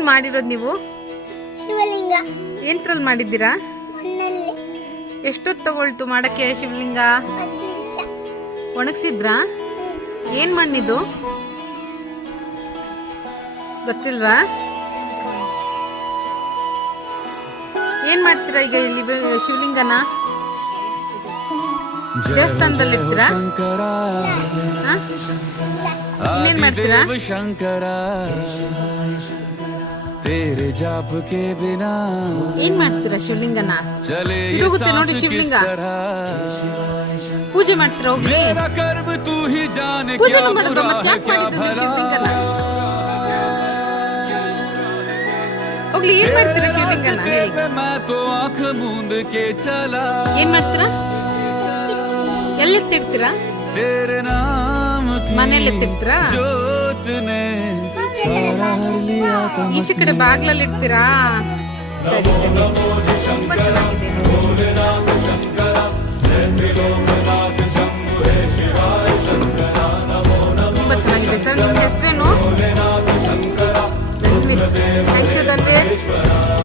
ಏನ್ ಮಾಡಿರೋದು ನೀವು? ಶಿವಲಿಂಗ. ಎಂತ್ರಲ್ಲಿ ಮಾಡಿದ್ದೀರಾ? ಮಣ್ಣಲ್ಲಿ. ಎಷ್ಟೊತ್ತು ತಗೊಳ್ತು ಮಾಡಕ್ಕೆ ಶಿವಲಿಂಗ? 10 ನಿಮಿಷ. ಒಣಗ್ಸಿದ್ರಾ? ಏನ್ ಮಣ್ಣಿದು ಗೊತ್ತಿಲ್ವಾ? ಏನ್ ಮಾಡ್ತೀರಾ ಈಗ ಇಲ್ಲಿ ಶಿವಲಿಂಗನ? ದೇವಸ್ಥಾನದಲ್ಲಿ ಇರ್ತೀರಾ? ಇನ್ನೇನ್ ಮಾಡ್ತೀರಾ? ಏನ್ ಮಾಡ್ತೀರಾ ಶಿವಲಿಂಗನ? ಇದು ಹೋಗುತ್ತೆ ನೋಡಿ ಶಿವಲಿಂಗ. ಪೂಜೆ ಮಾಡ್ತೀರಾ? ಹೋಗ್ಲಿ ಪೂಜೆ ಮಾಡೋದು. ಮತ್ತೆ ಯಾಕೆ ಮಾಡಿದ್ದು ಶಿವಲಿಂಗನ? ಹೋಗ್ಲಿ ಏನ್ ಮಾಡ್ತೀರಾ ಶಿವಲಿಂಗನ? ಏನ್ ಮಾಡ್ತೀರಾ? ಎಲ್ಲಿರ್ತಿರ್ತೀರಾ? ಮನೇಲಿ ಇರ್ತಿರ್ತೀರಾ? ಈಚೆ ಕಡೆ ಬಾಗ್ಲಲ್ಲಿ ಇರ್ತೀರಾ? ಸರಿ ಸರಿ, ತುಂಬಾ ಚೆನ್ನಾಗಿದೆ. ತುಂಬಾ ಚೆನ್ನಾಗಿದೆ ಸರ್. ನಿಮ್ಮ ಹೆಸರೇನು? Thank you Dhanveer.